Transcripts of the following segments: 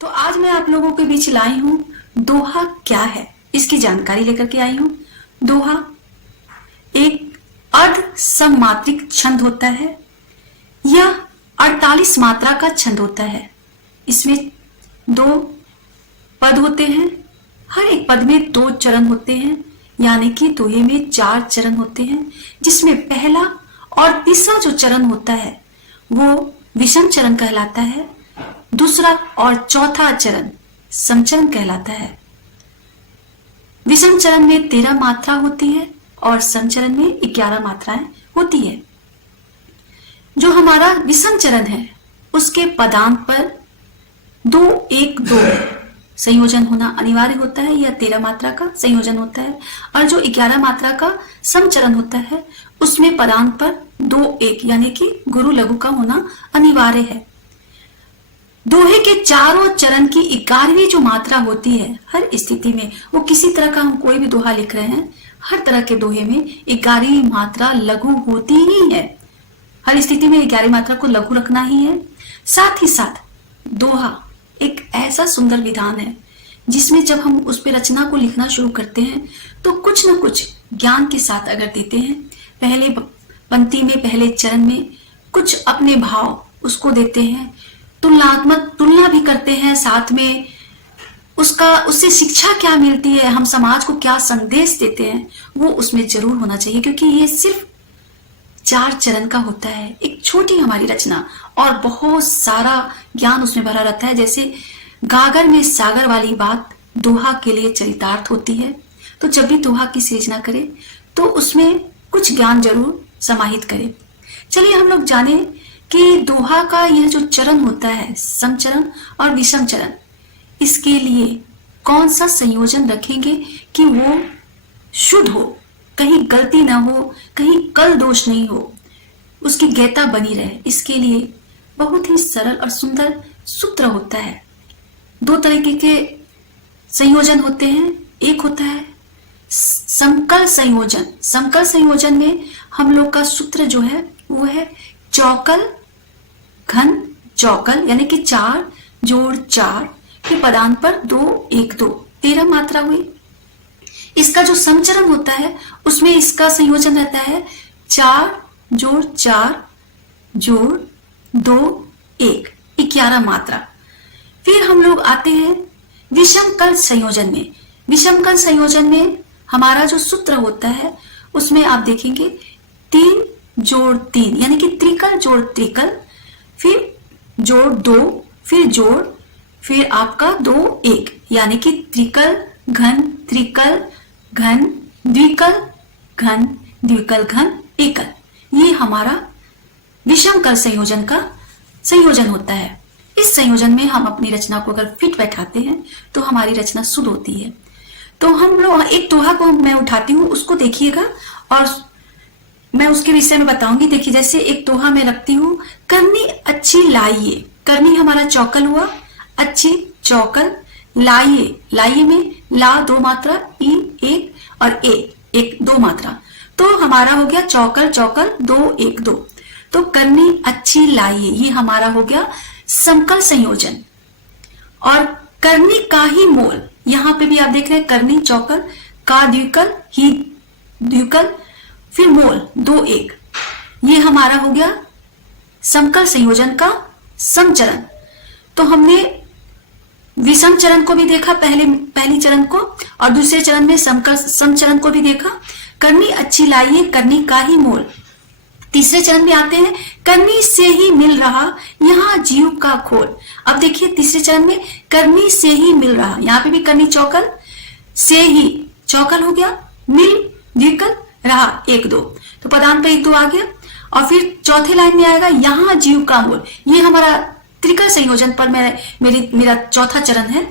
तो आज मैं आप लोगों के बीच लाई हूं दोहा क्या है, इसकी जानकारी लेकर के आई हूं। दोहा एक अर्ध सममात्रिक छंद होता है। यह 48 मात्रा का छंद होता है। इसमें 2 पद होते हैं। हर एक पद में 2 चरण होते हैं, यानी कि दोहे में 4 चरण होते हैं, जिसमें पहला और तीसरा जो चरण होता है वो विषम चरण कहलाता है। दूसरा और चौथा चरण समचरण कहलाता है। विषम चरण में 13 मात्रा होती है और समचरण में 11 मात्राएं होती है। जो हमारा विषम चरण है उसके पदांत पर 2 1 2 संयोजन होना अनिवार्य होता है। यह 13 मात्रा का संयोजन होता है। और जो 11 मात्रा का समचरण होता है उसमें पदांत पर 2 1 यानी कि गुरु लघु का होना अनिवार्य है। दोहे के चारों चरण की 11वीं जो मात्रा होती है, हर स्थिति में वो किसी तरह का हम कोई भी दोहा लिख रहे हैं, हर तरह के दोहे में 11वीं मात्रा लघु होती ही है। हर स्थिति में 11वीं मात्रा को लघु रखना ही है। साथ ही साथ दोहा एक ऐसा सुंदर विधान है जिसमें जब हम उस पर रचना को लिखना शुरू करते हैं तो कुछ ना कुछ ज्ञान के साथ अगर देते हैं, पहले पंक्ति में पहले चरण में कुछ अपने भाव उसको देते हैं, तुलनात्मक तुलना भी करते हैं, साथ में उससे शिक्षा क्या मिलती है, हम समाज को क्या संदेश देते हैं, वो उसमें जरूर होना चाहिए। क्योंकि ये सिर्फ 4 चरण का होता है, एक छोटी हमारी रचना और बहुत सारा ज्ञान उसमें भरा रहता है। जैसे गागर में सागर वाली बात दोहा के लिए चरितार्थ होती है। तो जब भी दोहा की सृजना करें तो उसमें कुछ ज्ञान जरूर समाहित करें। चलिए हम लोग जाने कि दोहा का यह जो चरण होता है, समचरण और विषम चरण, इसके लिए कौन सा संयोजन रखेंगे कि वो शुद्ध हो, कहीं गलती ना हो, कहीं कल दोष नहीं हो, उसकी गैता बनी रहे। इसके लिए बहुत ही सरल और सुंदर सूत्र होता है। 2 तरीके के संयोजन होते हैं। एक होता है समकल संयोजन। समकल संयोजन में हम लोग का सूत्र जो है वो है चौकल घन चौकल, यानी कि 4 जोड़ 4 के पदांत पर 2 1 2 13 मात्रा हुई। इसका जो समचरण होता है उसमें इसका संयोजन रहता है 4 जोड़ 4 जोड़ 2 1 11 मात्रा। फिर हम लोग आते हैं विषमकल संयोजन में। विषमकल संयोजन में हमारा जो सूत्र होता है उसमें आप देखेंगे 3 जोड़ 3 यानी कि त्रिकल जोड़ त्रिकल, फिर जोड़ 2, फिर जोड़, फिर आपका 2 1 यानी कि त्रिकल घन द्विकल घन द्विकल घन एकल। ये हमारा विषमकल संयोजन का संयोजन होता है। इस संयोजन में हम अपनी रचना को अगर फिट बैठाते हैं तो हमारी रचना शुद्ध होती है। तो हम लोग एक दोहा को मैं उठाती हूँ, उसको देखिएगा और मैं उसके विषय में बताऊंगी। देखिए जैसे एक दोहा में रखती हूँ, करनी अच्छी लाइए। करनी हमारा चौकल हुआ, अच्छी चौकल, लाइए, लाइए में ला 2 मात्रा, ई 1 और ए 1 2 मात्रा, तो हमारा हो गया चौकल चौकल 2 1 2। तो करनी अच्छी लाइए ये हमारा हो गया समकल संयोजन। और करनी का ही मोल, यहां पे भी आप देख रहे हैं करनी चौकल, का द्विकल, ही द्विकल, फिर मोल 2 1, ये हमारा हो गया समकल संयोजन का समचरण। तो हमने विषम चरण को भी देखा, पहली चरण को, और दूसरे चरण में समचरण को भी देखा। करनी अच्छी लाइए, करनी का ही मोल। तीसरे चरण में आते हैं, करनी से ही मिल रहा यहाँ जीव का खोल। अब देखिए तीसरे चरण में करनी से ही मिल रहा, यहाँ पे भी करनी चौकल, से ही चौकल हो गया, मिल द्विकल, रहा 1 2, तो पदांत पे 1 2 आ गया। और फिर चौथे लाइन में आएगा यहाँ जीव का मोल। ये हमारा त्रिकल संयोजन पर मेरा चौथा चरण है।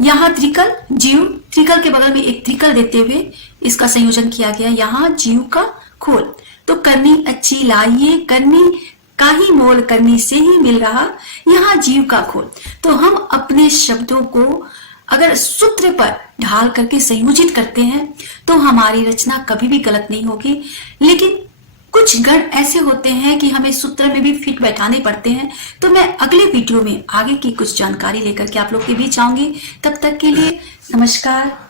यहाँ त्रिकल जीव, त्रिकल के बगल में एक त्रिकल देते हुए इसका संयोजन किया गया, यहाँ जीव का खोल। तो करनी अच्छी लाइए, करनी का ही मोल, करनी से ही मिल रहा यहाँ जीव का खोल। तो हम अपने शब्दों को अगर सूत्र पर ढाल करके संयोजित करते हैं तो हमारी रचना कभी भी गलत नहीं होगी। लेकिन कुछ गण ऐसे होते हैं कि हमें सूत्र में भी फिट बैठाने पड़ते हैं। तो मैं अगले वीडियो में आगे की कुछ जानकारी लेकर के आप लोग के बीच आऊंगी। तब तक के लिए नमस्कार।